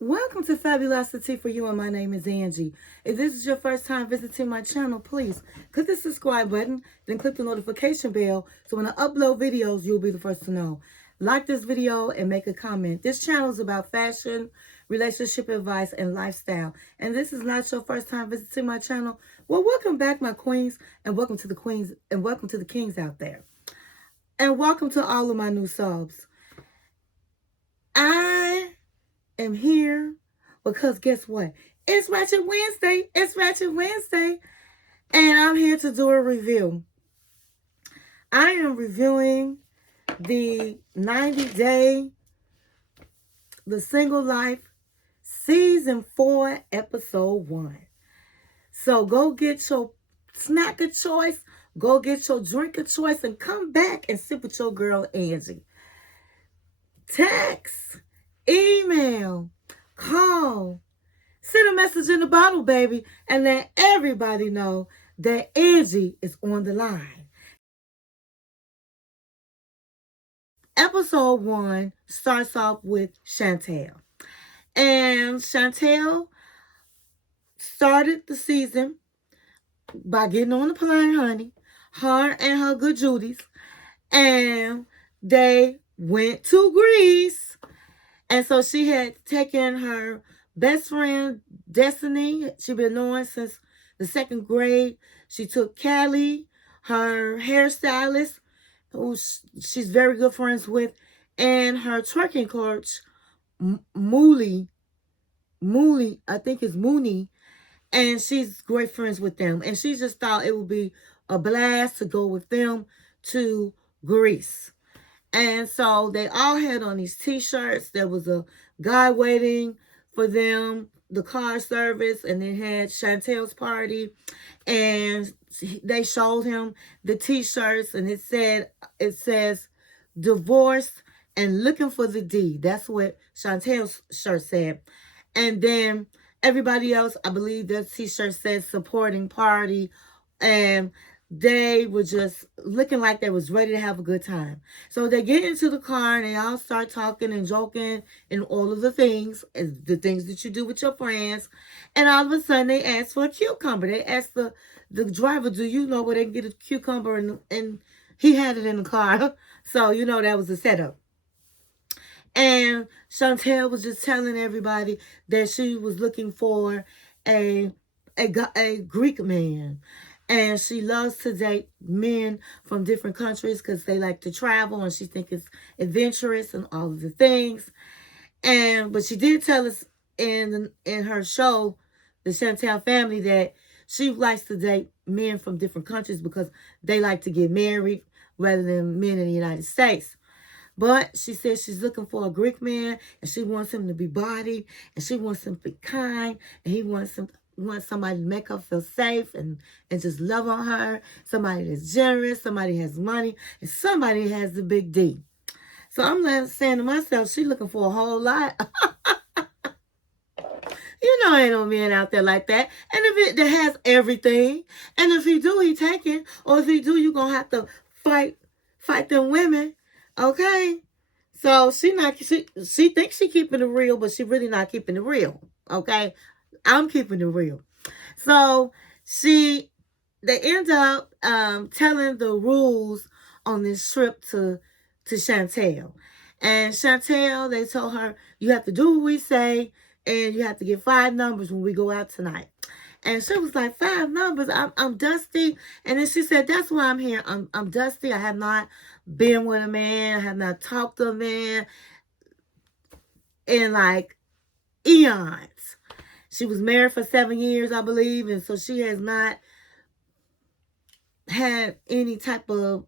Welcome to Fabulosity For You, and my name is Angie. If this is your first time visiting my channel, please click the subscribe button, then click the notification bell so when I upload videos, you'll be the first to know. Like this video and make a comment. This channel is about fashion, relationship advice, and lifestyle. And this is not your first time visiting my channel. Well, welcome back, my queens, and welcome to the queens, and welcome to the kings out there. And welcome to all of my new subs. I am here because guess what? It's Ratchet Wednesday. It's Ratchet Wednesday. And I'm here to do a review. I am reviewing the 90-day The Single Life Season 4, Episode 1. So go get your snack of choice, go get your drink of choice, and come back and sit with your girl, Angie. Text, email, call, send a message in the bottle, baby, and let everybody know that Angie is on the line. Episode 1 starts off with Chantel. And Chantel started the season by getting on the plane, honey, her and her good Judy's, and they went to Greece. And so she had taken her best friend, Destiny. She'd been knowing since the second grade. She took Callie, her hairstylist, who she's very good friends with, and her twerking coach, Mooley, I think it's Mooney, and she's great friends with them. And she just thought it would be a blast to go with them to Greece. And so they all had on these t-shirts. There was a guy waiting for them, the car service, and they had Chantel's party. And they showed him the t-shirts, and it says, divorced and looking for the D. That's what Chantel's shirt said. And then everybody else, I believe their t-shirt says supporting party. And they were just looking like they was ready to have a good time. So they get into the car and they all start talking and joking and all of the things that you do with your friends. And all of a sudden they ask for a cucumber. They asked the driver, do you know where they can get a cucumber? And he had it in the car. So, you know, that was a setup. And Chantel was just telling everybody that she was looking for a Greek man. And she loves to date men from different countries because they like to travel and she thinks it's adventurous and all of the things. But she did tell us in her show, the Chantel family, that she likes to date men from different countries because they like to get married rather than men in the United States. But she says she's looking for a Greek man, and she wants him to be body, and she wants him to be kind, and he wants somebody to make her feel safe and just love on her. Somebody that's generous, somebody has money, and somebody has the big D. So I'm like saying to myself, she's looking for a whole lot. You know, ain't no man out there like that. And if it that has everything, and if he do, he take it. Or if he do, you gonna have to fight them women. Okay? So she thinks she keeping it real, but she really not keeping it real. Okay? I'm keeping it real. So they end up telling the rules on this trip to Chantel. And Chantel, they told her, you have to do what we say, and you have to get 5 numbers when we go out tonight. And she was like, 5 numbers? I'm dusty. And then she said, that's why I'm here. I'm dusty. I have not been with a man. I have not talked to a man in like eons. She was married for 7 years, I believe. And so she has not had any type of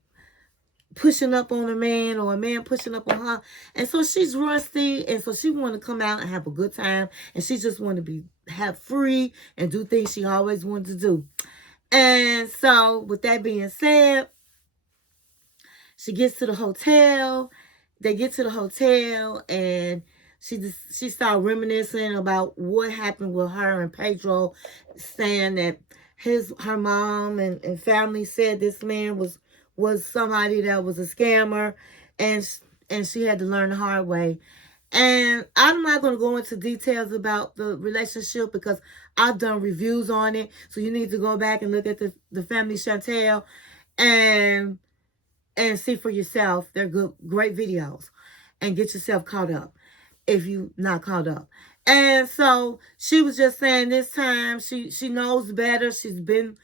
pushing up on a man or a man pushing up on her. And so she's rusty. And so she want to come out and have a good time. And she just want to have free and do things she always wanted to do. And so with that being said, she gets to the hotel. They get to the hotel and she started reminiscing about what happened with her and Pedro, saying that her mom and family said this man was somebody that was a scammer, and she had to learn the hard way. And I'm not going to go into details about the relationship because I've done reviews on it. So you need to go back and look at the family Chantel and see for yourself. They're good, great videos, and get yourself caught up if you not caught up. And so she was just saying this time she knows better. She's been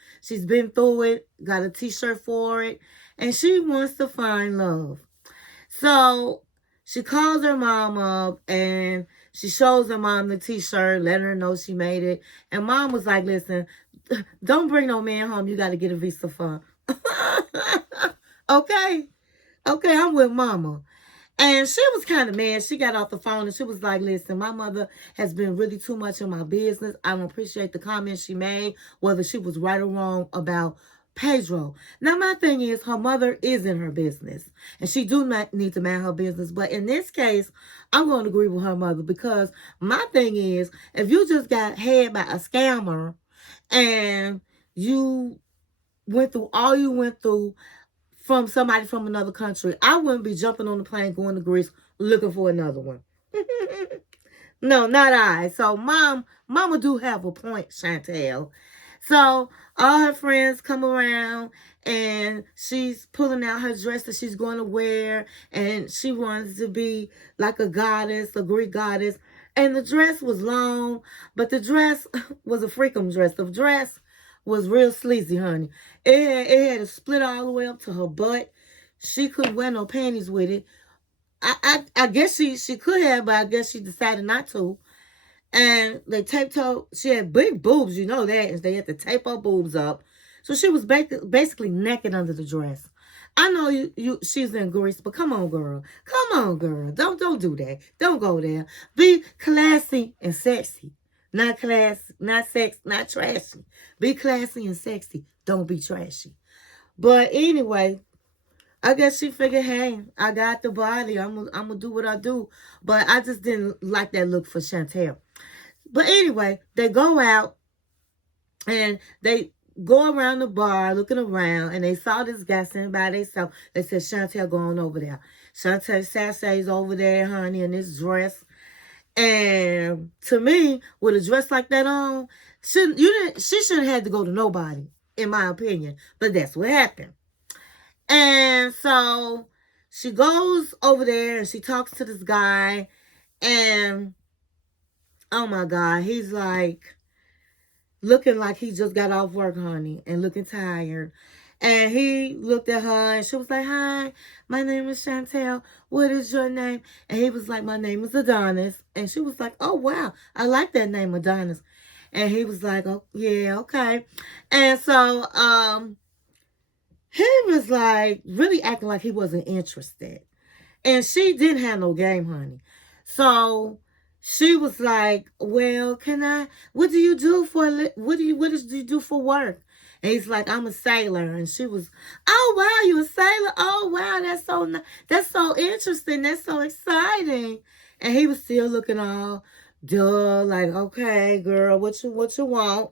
through it. Got a T-shirt for it, and she wants to find love. So she calls her mom up and she shows her mom the T-shirt, letting her know she made it. And mom was like, "Listen, don't bring no man home. You got to get a visa for." Okay. Okay, I'm with mama. And she was kind of mad. She got off the phone and she was like, "Listen, my mother has been really too much in my business. I don't appreciate the comments she made, whether she was right or wrong about Pedro." Now, my thing is, her mother is in her business and she do not need to mind her business. But in this case, I'm going to agree with her mother because my thing is, if you just got had by a scammer and you went through all you went through from somebody from another country, I wouldn't be jumping on the plane going to Greece looking for another one. No, not I. So mama do have a point, Chantel. So all her friends come around and she's pulling out her dress that she's going to wear, and she wants to be like a goddess, a Greek goddess. And the dress was long, but the dress was a freakum dress. The dress was real sleazy, honey. It had a split all the way up to her butt. She couldn't wear no panties with it. I guess she could have, but I guess she decided not to. And they taped her. She had big boobs, you know that. And they had to tape her boobs up. So she was basically naked under the dress. I know she's in Greece, but come on, girl. Come on, girl. Don't do that. Don't go there. Be classy and sexy. Not sex, not trashy. Be classy and sexy. Don't be trashy. But anyway, I guess she figured, hey, I got the body. I'm gonna do what I do. But I just didn't like that look for Chantel. But anyway, they go out and they go around the bar looking around, and they saw this guy sitting by themselves. They said, "Chantel, go on over there." Chantel Sasay's over there, honey, in this dress. And to me, with a dress like that on, she shouldn't have to go to nobody, in my opinion. But that's what happened. And so she goes over there and she talks to this guy, and oh my God, he's like looking like he just got off work, honey, and looking tired. And he looked at her and she was like, "Hi, my name is Chantel. What is your name?" And he was like, "My name is Adonis." And she was like, "Oh, wow, I like that name, Adonis." And he was like, "Oh, yeah, okay." And so he was like really acting like he wasn't interested. And she didn't have no game, honey. So she was like, "Well, what do you do what did you do for work?" And he's like, "I'm a sailor." And she was, "Oh, wow, you a sailor? Oh, wow, that's so interesting. That's so exciting." And he was still looking all duh, like, "Okay, girl, what you want?"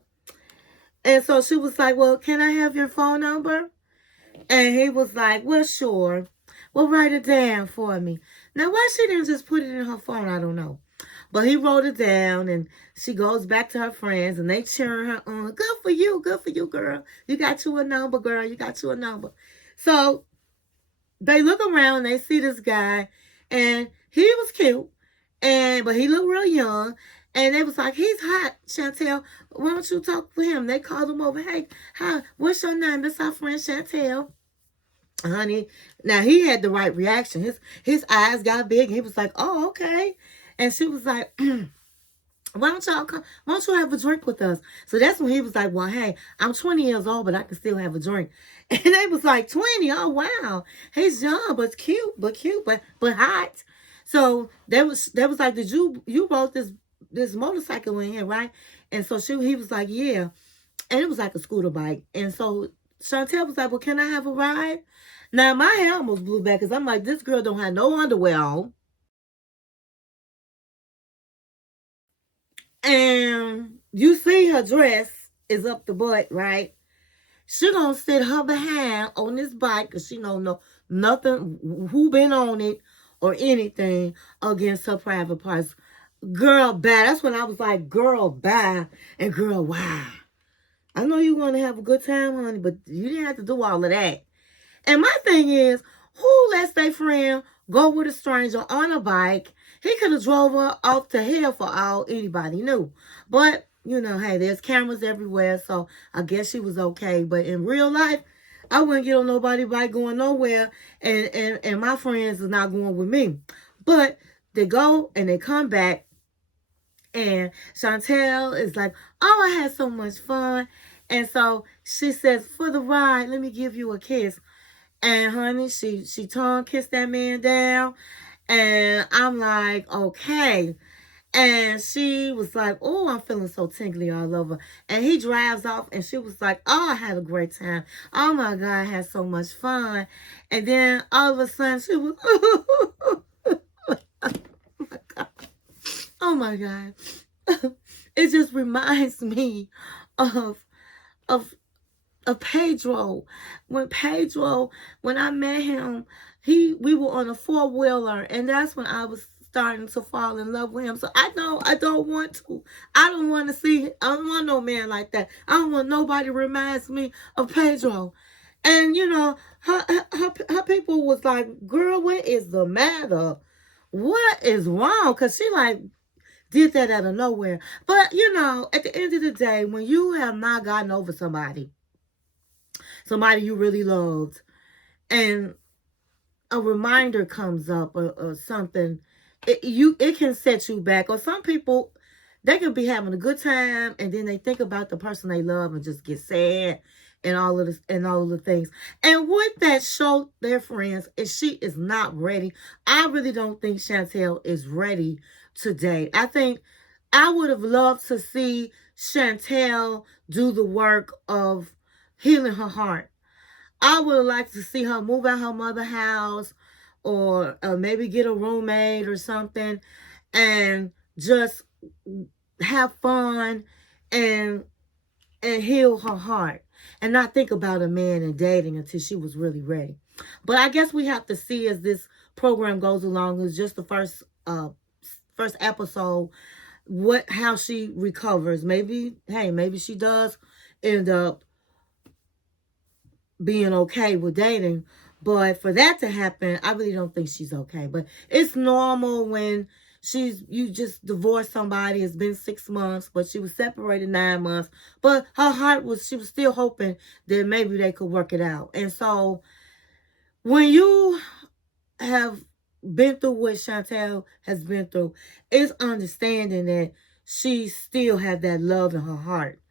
And so she was like, "Well, can I have your phone number?" And he was like, "Well, sure. Well, write it down for me." Now, why she didn't just put it in her phone, I don't know. But he wrote it down, and she goes back to her friends, and they cheering her on. "Good for you, girl. You got you a number, girl. You got you a number." So they look around, they see this guy, and he was cute, but he looked real young. And they was like, "He's hot, Chantel. Why don't you talk to him?" They called him over. "Hey, hi, what's your name?" "That's our friend Chantel." Honey, now he had the right reaction. His eyes got big. He was like, "Oh, okay." And she was like, "Why don't y'all come? Why don't you have a drink with us?" So that's when he was like, "Well, hey, I'm 20 years old, but I can still have a drink." And they was like, 20? Oh, wow. He's young, but cute, but hot. So that was like, "Did you rode this motorcycle in here, right?" And so he was like, "Yeah." And it was like a scooter bike. And so Chantel was like, "Well, can I have a ride?" Now my hair almost blew back because I'm like, this girl don't have no underwear on. And you see her dress is up the butt, right? She gonna sit her behind on this bike because she don't know nothing who been on it or anything against her private parts. Girl, bye. That's when I was like, girl, bye. And girl, wow. I know you want to have a good time, honey, but you didn't have to do all of that. And my thing is, who lets their friend go with a stranger on a bike? He could have drove her off to hell for all anybody knew. But, you know, hey, there's cameras everywhere, so I guess she was okay. But in real life, I wouldn't get on nobody's bike going nowhere, and my friends are not going with me. But they go and they come back, and Chantel is like, oh, I had so much fun. And so she says, for the ride, let me give you a kiss. And honey, she tongue kissed that man down. And I'm like, okay. And she was like, oh, I'm feeling so tingly all over. And he drives off and she was like, oh, I had a great time. Oh my God, I had so much fun. And then all of a sudden she was, oh my God. Oh my God. It just reminds me of of Pedro. When I met him, we were on a 4-wheeler, and that's when I was starting to fall in love with him. So I don't want to. I don't want to see. I don't want no man like that. I don't want nobody reminds me of Pedro. And you know, her people was like, girl, what is the matter? What is wrong? Because she like did that out of nowhere. But you know, at the end of the day, when you have not gotten over somebody you really loved, and a reminder comes up or something, it can set you back. Or some people, they can be having a good time and then they think about the person they love and just get sad and all of this and all of the things. And with that, show their friends if she is not ready. I really don't think Chantel is ready to date. I think I would have loved to see Chantel do the work of healing her heart. I would like to see her move out her mother's house, or maybe get a roommate or something, and just have fun and heal her heart, and not think about a man and dating until she was really ready. But I guess we have to see as this program goes along. It's just the first episode, how she recovers. Maybe she does end up being okay with dating. But for that to happen, I really don't think she's okay. But it's normal when you just divorced somebody. It's been 6 months, but she was separated 9 months. But her heart she was still hoping that maybe they could work it out. And so when you have been through what Chantel has been through, it's understanding that she still has that love in her heart.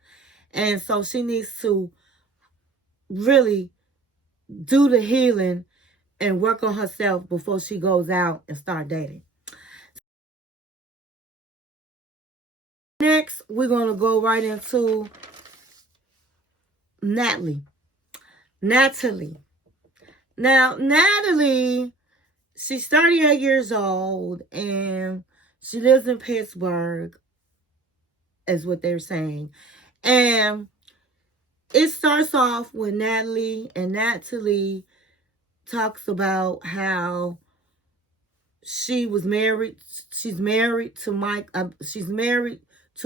And so she needs to really do the healing and work on herself before she goes out and start dating. Next, we're going to go right into Natalie. Now, Natalie, she's 38 years old and she lives in Pittsburgh, is what they're saying. And it starts off with Natalie, and Natalie talks about how she was married. She's married to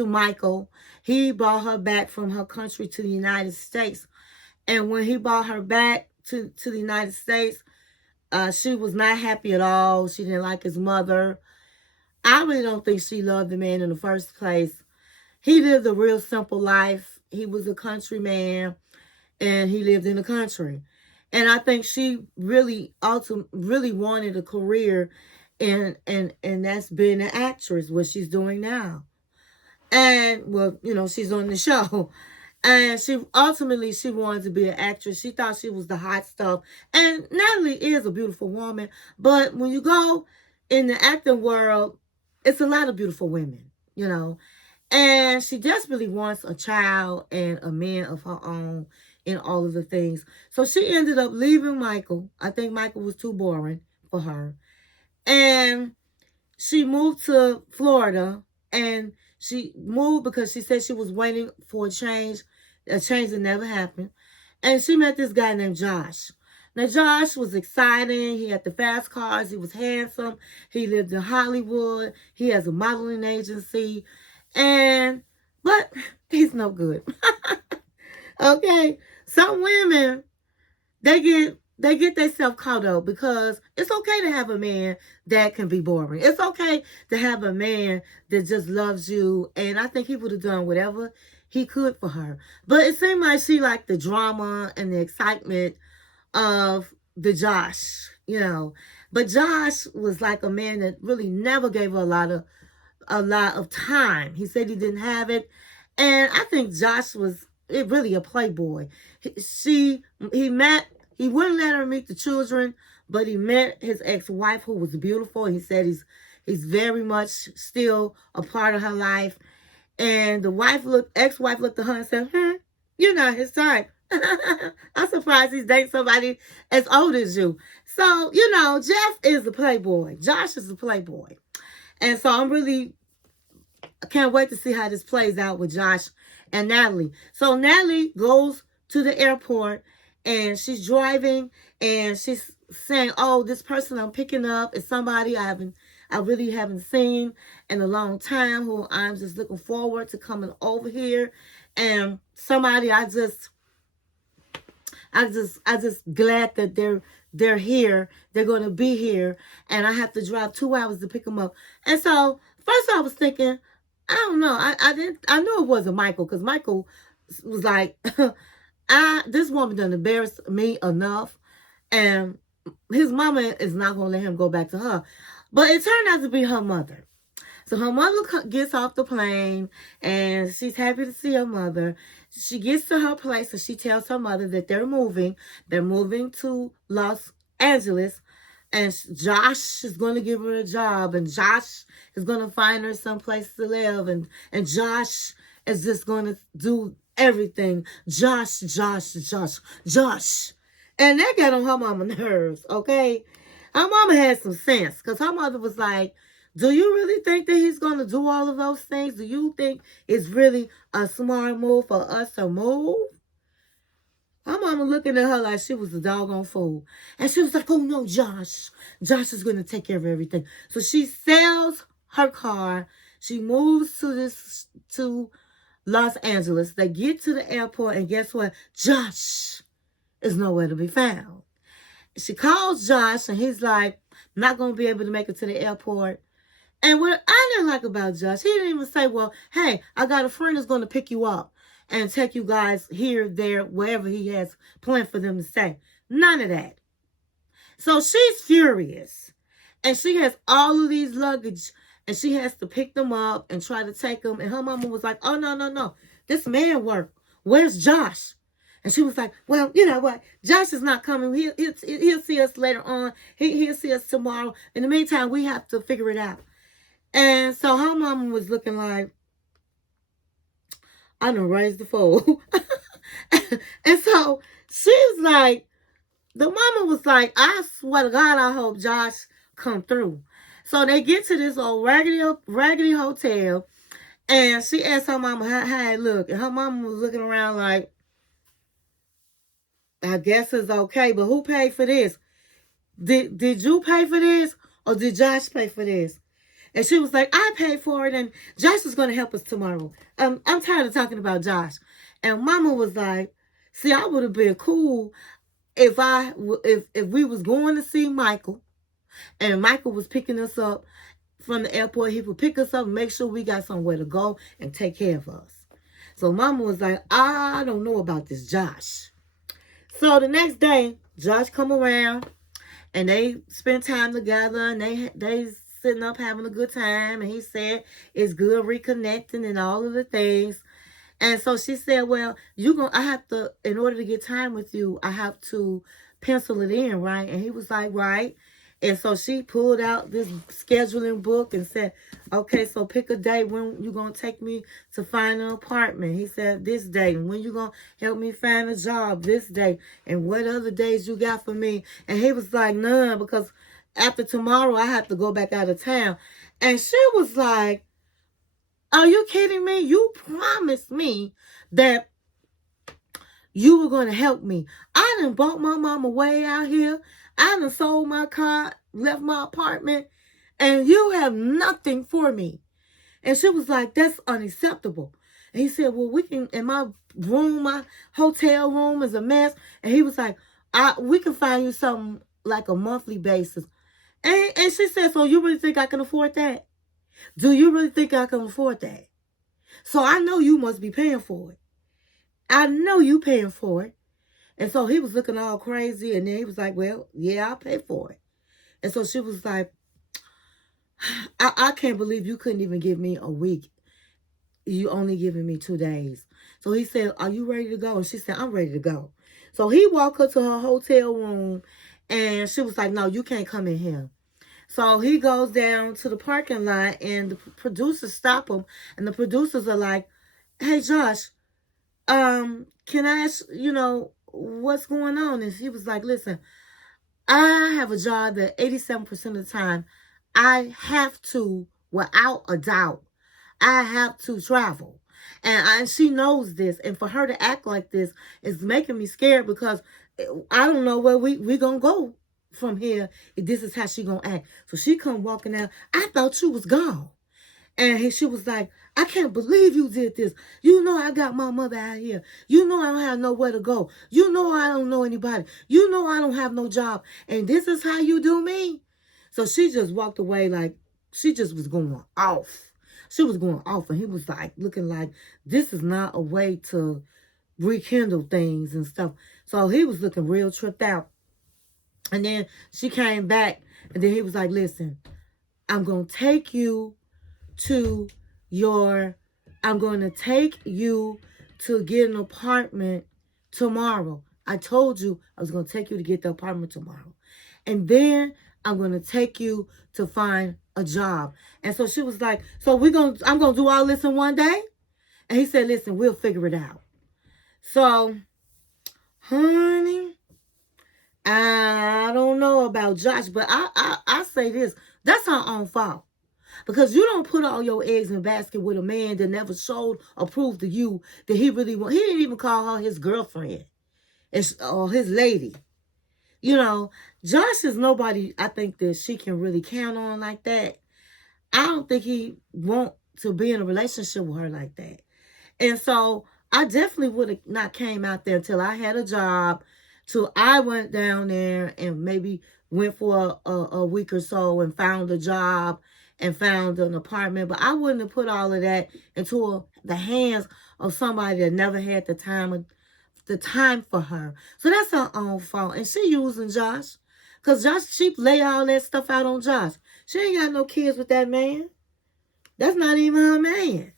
Michael. He brought her back from her country to the United States. And when he brought her back to the United States, she was not happy at all. She didn't like his mother. I really don't think she loved the man in the first place. He lived a real simple life. He was a country man, and he lived in the country. And I think she really wanted a career, and that's being an actress, what she's doing now. And well, you know, she's on the show. And she wanted to be an actress. She thought she was the hot stuff. And Natalie is a beautiful woman. But when you go in the acting world, it's a lot of beautiful women, you know. And she desperately wants a child and a man of her own in all of the things. So she ended up leaving Michael. I think Michael was too boring for her. And she moved to Florida. And she moved because she said she was waiting for a change that never happened. And she met this guy named Josh. Now, Josh was exciting. He had the fast cars. He was handsome. He lived in Hollywood. He has a modeling agency. But he's no good. Okay? Some women, they get themselves caught up because it's okay to have a man that can be boring. It's okay to have a man that just loves you. And I think he would have done whatever he could for her. But it seemed like she liked the drama and the excitement of the Josh, But Josh was like a man that really never gave her a lot of time. He said he didn't have it. And I think Josh was really a playboy. He wouldn't let her meet the children, but he met his ex-wife who was beautiful. He said he's very much still a part of her life. And the ex-wife looked at her and said, you're not his type. I'm surprised he's dating somebody as old as you. So, Jeff is a playboy. Josh is a playboy. And so I can't wait to see how this plays out with Josh and Natalie. So Natalie goes to the airport and she's driving and she's saying, oh, this person I'm picking up is somebody I really haven't seen in a long time, who I'm just looking forward to coming over here. And somebody I just glad that they're here. They're going to be here. And I have to drive 2 hours to pick them up. And so first I was thinking, I don't know. I knew it wasn't Michael, because Michael was like, this woman done embarrassed me enough, and his mama is not going to let him go back to her. But it turned out to be her mother. So her mother gets off the plane, and she's happy to see her mother. She gets to her place, and she tells her mother that they're moving. They're moving to Los Angeles, and Josh is going to give her a job, and Josh is going to find her someplace to live, and Josh is just going to do everything. Josh. And that got on her mama's nerves, okay? Her mama had some sense, because her mother was like, do you really think that he's going to do all of those things? Do you think it's really a smart move for us to move? Her mama looking at her like she was a doggone fool. And she was like, oh no, Josh. Josh is going to take care of everything. So she sells her car. She moves to Los Angeles. They get to the airport, and guess what? Josh is nowhere to be found. She calls Josh, and he's like, not going to be able to make it to the airport. And what I didn't like about Josh, he didn't even say, well, hey, I got a friend that's going to pick you up and take you guys here, there, wherever he has planned for them to stay. None of that. So she's furious. And she has all of these luggage, and she has to pick them up and try to take them. And her mama was like, oh, no. This man work. Where's Josh? And she was like, well, you know what? Josh is not coming. He'll see us later on. He'll see us tomorrow. In the meantime, we have to figure it out. And so her mama was looking like, I done raised the fool. And so she was like, the mama was like, I swear to God, I hope Josh come through. So they get to this old raggedy hotel, and she asked her mama, hey, look. And her mama was looking around like, I guess it's okay, but who paid for this? Did you pay for this, or did Josh pay for this? And she was like, I paid for it, and Josh is going to help us tomorrow. I'm tired of talking about Josh. And mama was like, see, I would have been cool if we was going to see Michael, and Michael was picking us up from the airport. He would pick us up and make sure we got somewhere to go and take care of us. So mama was like, I don't know about this Josh. So the next day, Josh come around, and they spend time together, and they sitting up having a good time, and he said it's good reconnecting and all of the things. And so she said, well, I have to, in order to get time with you, I have to pencil it in, right? And he was like, right. And so she pulled out this scheduling book and said, okay, so pick a day when you're going to take me to find an apartment. He said, this day. And when you going to help me find a job, this day. And what other days you got for me? And he was like, none, because after tomorrow, I have to go back out of town. And she was like, are you kidding me? You promised me that you were going to help me. I done bought my mama way out here. I done sold my car, left my apartment, and you have nothing for me. And she was like, that's unacceptable. And he said, well, we can, in my room, my hotel room is a mess. And he was like, we can find you something like a monthly basis. And she said, so you really think I can afford that? Do you really think I can afford that? So I know you must be paying for it. I know you paying for it. And so he was looking all crazy. And then he was like, well, yeah, I'll pay for it. And so she was like, I can't believe you couldn't even give me a week. You only giving me 2 days. So he said, are you ready to go? And she said, I'm ready to go. So he walked her to her hotel room. And she was like, no, you can't come in here. So he goes down to the parking lot. And the producers stop him. And the producers are like, hey, Josh, can I ask, what's going on? And he was like, listen, I have a job that 87% of the time I have to, without a doubt, I have to travel. And she knows this. And for her to act like this is making me scared because I don't know where we going to go from here if this is how she going to act. So she come walking out. I thought you was gone. And she was like, I can't believe you did this. You know I got my mother out here. You know I don't have nowhere to go. You know I don't know anybody. You know I don't have no job. And this is how you do me? So she just walked away like she just was going off. She was going off. And he was like looking like this is not a way to rekindle things and stuff. So he was looking real tripped out. And then she came back. And then he was like, listen, I'm going to take you to I'm going to take you to get an apartment tomorrow. I told you I was going to take you to get the apartment tomorrow. And then I'm going to take you to find a job. And so she was like, so I'm going to do all this in one day? And he said, listen, we'll figure it out. So, honey, I don't know about Josh, but I say this, that's her own fault. Because you don't put all your eggs in a basket with a man that never showed or proved to you that he really want. He didn't even call her his girlfriend or his lady. Josh is nobody I think that she can really count on like that. I don't think he want to be in a relationship with her like that. And so I definitely would have not came out there until I had a job, till I went down there and maybe went for a week or so and found a job and found an apartment. But I wouldn't have put all of that into the hands of somebody that never had the time for her. So that's her own fault. And she using Josh. Because Josh, she lay all that stuff out on Josh. She ain't got no kids with that man. That's not even her man.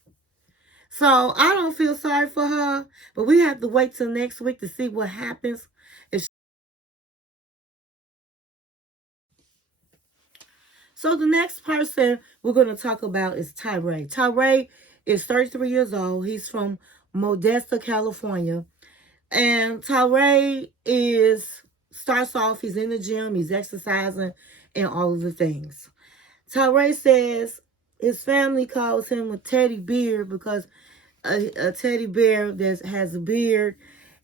So I don't feel sorry for her, but we have to wait till next week to see what happens. So the next person we're going to talk about is Tyreek. Tyreek is 33 years old. He's from Modesto, California. And Tyreek starts off, he's in the gym, he's exercising, and all of the things. Tyreek says his family calls him a teddy bear because a teddy bear that has a beard,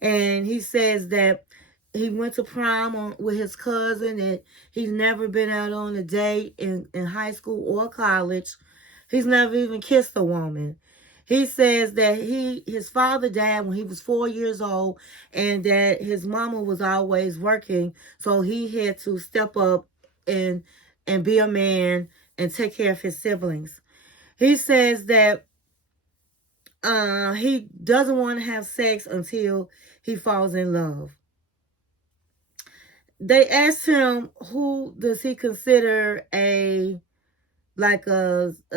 and he says that he went to prom with his cousin, and he's never been out on a date in high school or college. He's never even kissed a woman. He says that his father died when he was 4 years old, and that his mama was always working, so he had to step up and be a man and take care of his siblings. He says that he doesn't want to have sex until he falls in love. They asked him who does he consider a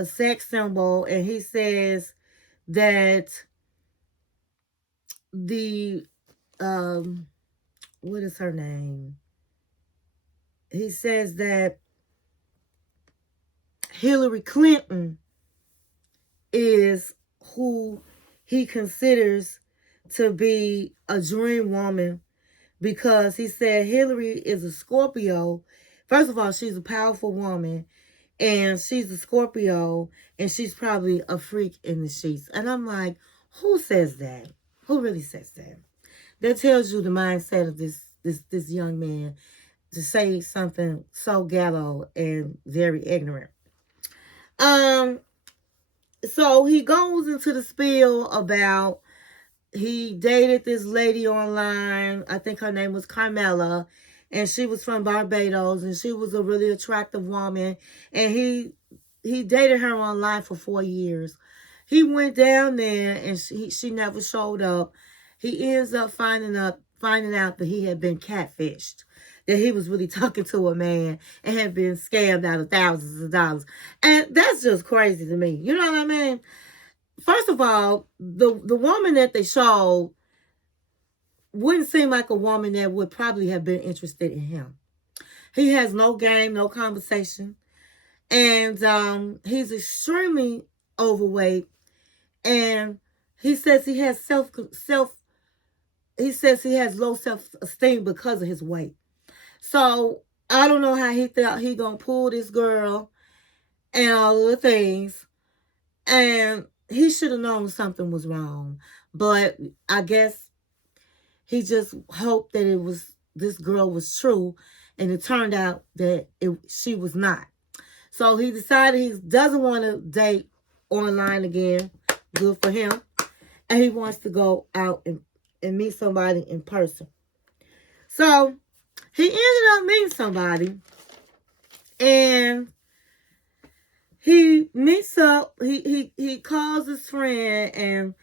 sex symbol, and he says that the what is her name? He says that Hillary Clinton is who he considers to be a dream woman, because he said Hillary is a Scorpio. First of all, she's a powerful woman, and she's a Scorpio, and she's probably a freak in the sheets. And I'm like, who says that? Who really says that? That tells you the mindset of this young man to say something so ghetto and very ignorant. Um, so he goes into the spiel about he dated this lady online. I think her name was Carmela, and she was from Barbados, and she was a really attractive woman. And he dated her online for 4 years. He went down there, and she never showed up. He ends up finding out that he had been catfished, that he was really talking to a man and had been scammed out of thousands of dollars. And that's just crazy to me. You know what I mean? First of all, the woman that they showed wouldn't seem like a woman that would probably have been interested in him. He has no game, no conversation, and he's extremely overweight. And he says he has he says he has low self-esteem because of his weight. So I don't know how he thought he gonna pull this girl and all of the things. And he should have known something was wrong. But I guess he just hoped that this girl was true, and it turned out that she was not. So he decided he doesn't want to date online again. Good for him. And he wants to go out and meet somebody in person. So he ended up meeting somebody, and he meets up. He calls his friend and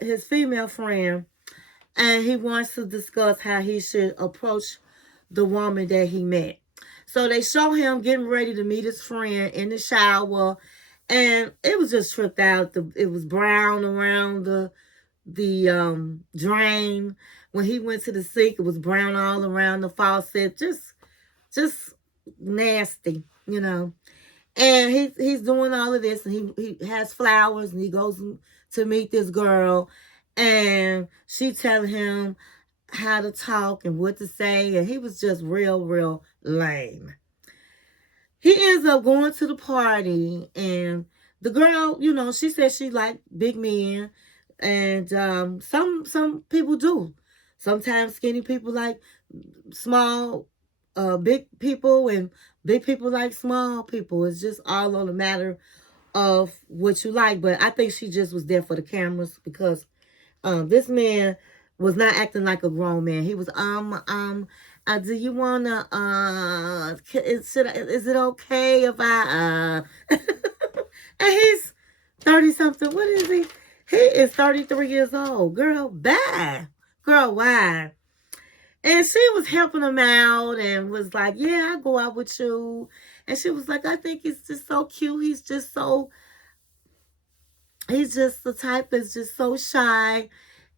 his female friend, and he wants to discuss how he should approach the woman that he met. So they show him getting ready to meet his friend in the shower, and it was just tripped out. It was brown around the drain. When he went to the sink, it was brown all around the faucet. Just nasty, you know. And he's doing all of this, and he has flowers, and he goes to meet this girl, and she telling him how to talk and what to say, and he was just real lame. He ends up going to the party, and the girl, you know, she said she liked big men, and some people do. Sometimes skinny people like small, big people, and big people like small people. It's just all on the matter of what you like. But I think she just was there for the cameras, because this man was not acting like a grown man. He was do you wanna is it okay if I and he's 30 something. What is he? He is 33 years old. Girl, bye. Girl, why? And she was helping him out and was like, yeah, I'll go out with you. And she was like, I think he's just so cute. He's just the type that's just so shy. And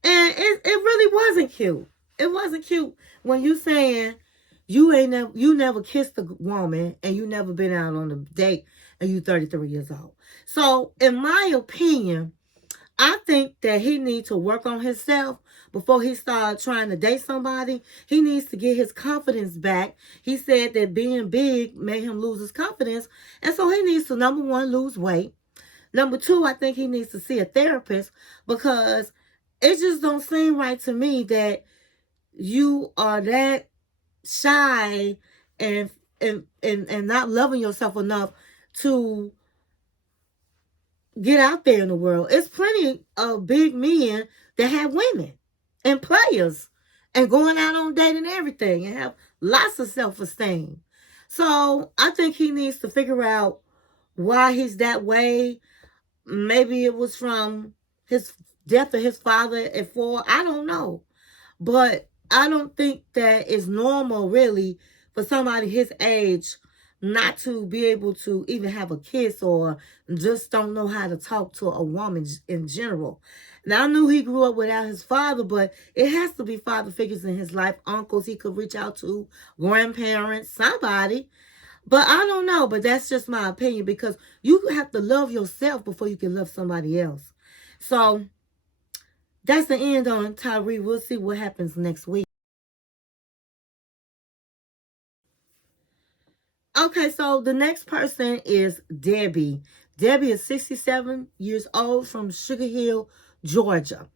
it really wasn't cute. It wasn't cute when you saying you never kissed a woman and you never been out on a date and you 33 years old. So in my opinion, I think that he needs to work on himself before he starts trying to date somebody. He needs to get his confidence back. He said that being big made him lose his confidence. And so he needs to, number one, lose weight. Number two, I think he needs to see a therapist, because it just don't seem right to me that you are that shy and not loving yourself enough to get out there in the world. It's plenty of big men that have women and players and going out on date and everything and have lots of self-esteem. So I think he needs to figure out why he's that way. Maybe it was from his death of his father at 4. I don't know. But I don't think that it's normal, really, for somebody his age not to be able to even have a kiss, or just don't know how to talk to a woman in general. Now, I knew he grew up without his father, but it has to be father figures in his life, uncles he could reach out to, grandparents, somebody. But I don't know, but that's just my opinion, because you have to love yourself before you can love somebody else. So that's the end on Tyreek. We'll see what happens next week. Okay, so the next person is Debbie. Debbie is 67 years old from Sugar Hill, Georgia.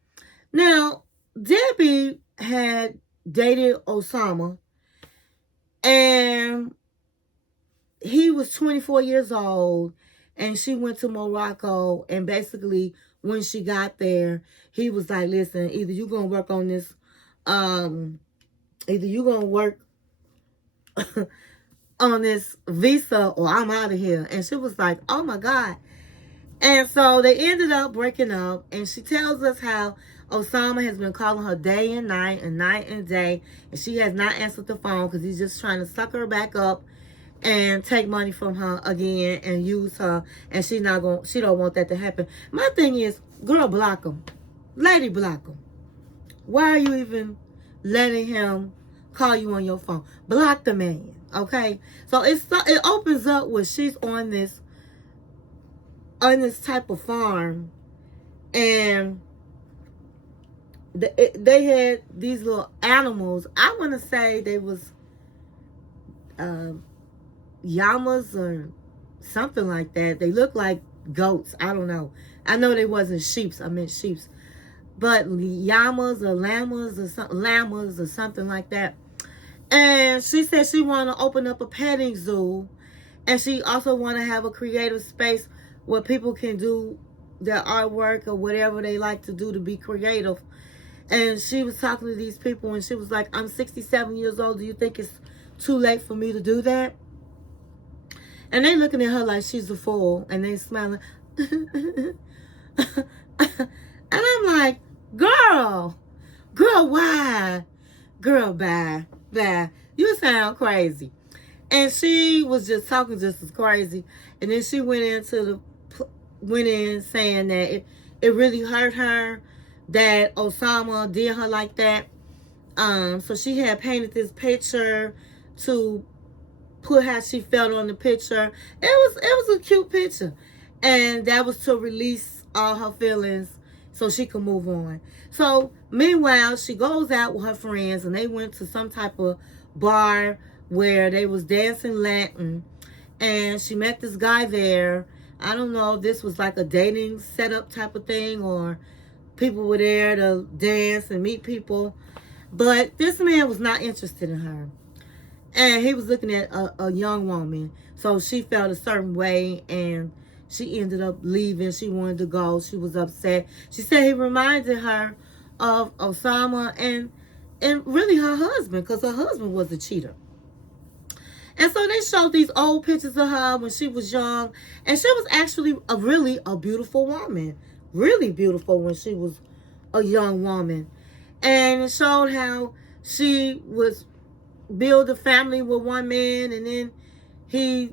Now, Debbie had dated Osama, and he was 24 years old, and she went to Morocco, and basically when she got there, he was like, listen, either you're going to work on this, either you're going to work on this visa or I'm out of here. And she was like, oh my God. And so they ended up breaking up, and she tells us how Osama has been calling her day and night and day, and she has not answered the phone because he's just trying to suck her back up and take money from her again and use her, and she don't want that to happen. My thing is, girl, block him. Lady, block him. Why are you even letting him call you on your phone? Block the man, okay? So it opens up where she's on this type of farm, and they had these little animals. I want to say they was llamas or something like that. They look like goats. I don't know. I know they wasn't sheeps. I meant sheeps. But llamas or llamas or something like that. And she said she want to open up a petting zoo, and she also want to have a creative space where people can do their artwork or whatever they like to do to be creative. And she was talking to these people, and she was like, I'm 67 years old. Do you think it's too late for me to do that? And they looking at her like she's a fool, and they smiling. And I'm like, girl, why? Girl, bye. You sound crazy. And she was just talking just as crazy. And then she went in saying that it really hurt her that Osama did her like that. So she had painted this picture to put how she felt on the picture. It was a cute picture, and that was to release all her feelings so she could move on. So meanwhile, she goes out with her friends, and they went to some type of bar where they was dancing Latin, and she met this guy there. I don't know if this was like a dating setup type of thing, or people were there to dance and meet people, but this man was not interested in her. And he was looking at a young woman. So she felt a certain way, and she ended up leaving. She wanted to go. She was upset. She said he reminded her of Osama and really her husband, because her husband was a cheater. And so they showed these old pictures of her when she was young. And she was actually a beautiful woman. Really beautiful when she was a young woman. And it showed how she was build a family with one man, and then he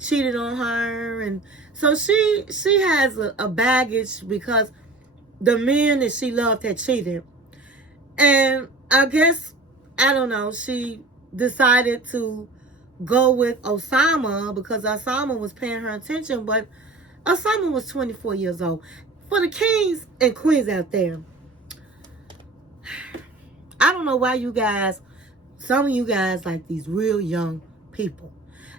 cheated on her. And so she has a baggage because the men that she loved had cheated. And I guess, I don't know, she decided to go with Osama because Osama was paying her attention, but Osama was 24 years old. For the kings and queens out there, I don't know why some of you guys like these real young people.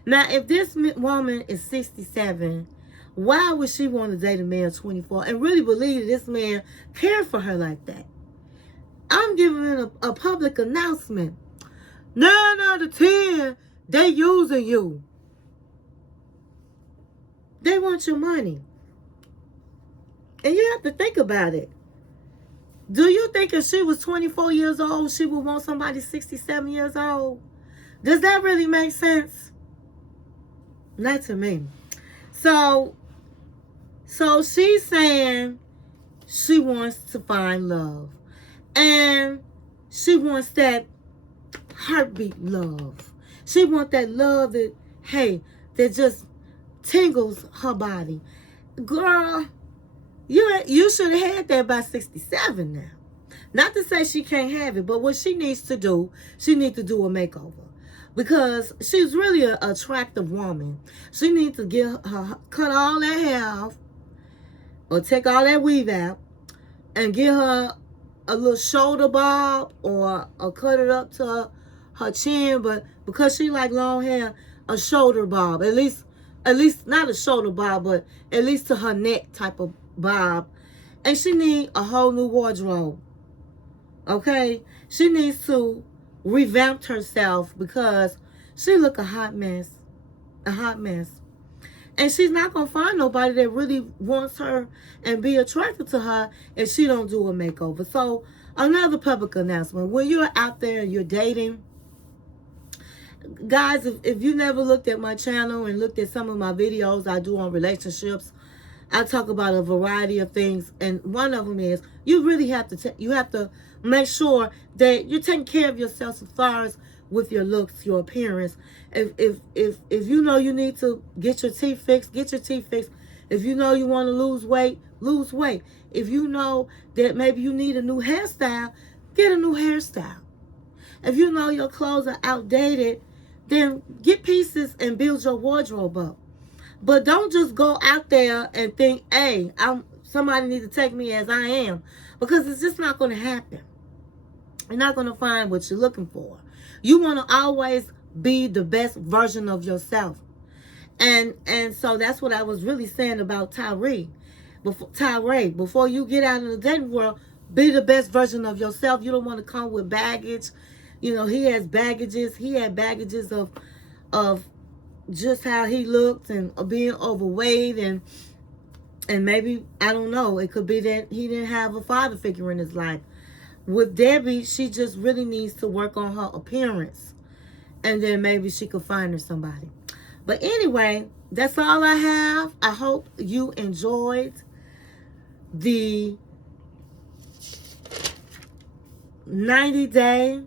Now, if this woman is 67, why would she want to date a man 24 and really believe that this man cared for her like that? I'm giving a public announcement. 9 out of 10, they using you. They want your money. And you have to think about it. Do you think if she was 24 years old, she would want somebody 67 years old? Does that really make sense? Not to me. So she's saying she wants to find love. And she wants that heartbeat love. She wants that love that, hey, that just tingles her body. Girl, you should have had that by 67 now. Not to say she can't have it, but what she needs to do, she needs to do a makeover. Because she's really an attractive woman. She needs to cut all that hair off, or take all that weave out, and get her a little shoulder bob, or cut it up to her chin. But because she like long hair, a shoulder bob. At least not a shoulder bob, but at least to her neck type of bob. And she need a whole new wardrobe. Okay? She needs to revamp herself because she look a hot mess. A hot mess. And she's not going to find nobody that really wants her and be attracted to her if she don't do a makeover. So, another public announcement. When you're out there and you're dating, guys, if you never looked at my channel and looked at some of my videos I do on relationships, I talk about a variety of things, and one of them is you really have to make sure that you're taking care of yourself as far as with your looks, your appearance. If you know you need to get your teeth fixed, get your teeth fixed. If you know you want to lose weight, lose weight. If you know that maybe you need a new hairstyle, get a new hairstyle. If you know your clothes are outdated, then get pieces and build your wardrobe up. But don't just go out there and think, hey, somebody need to take me as I am. Because it's just not going to happen. You're not going to find what you're looking for. You want to always be the best version of yourself. And so that's what I was really saying about Tyreek. Before you get out in the dating world, be the best version of yourself. You don't want to come with baggage. You know, he has baggages. He had baggages of just how he looked and being overweight and maybe, I don't know, it could be that he didn't have a father figure in his life. With Debbie, she just really needs to work on her appearance, and then maybe she could find her somebody. But anyway, that's all I have. I hope you enjoyed the 90-day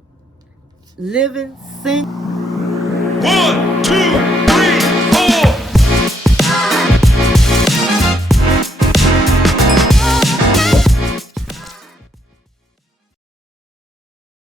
living single. 1, 2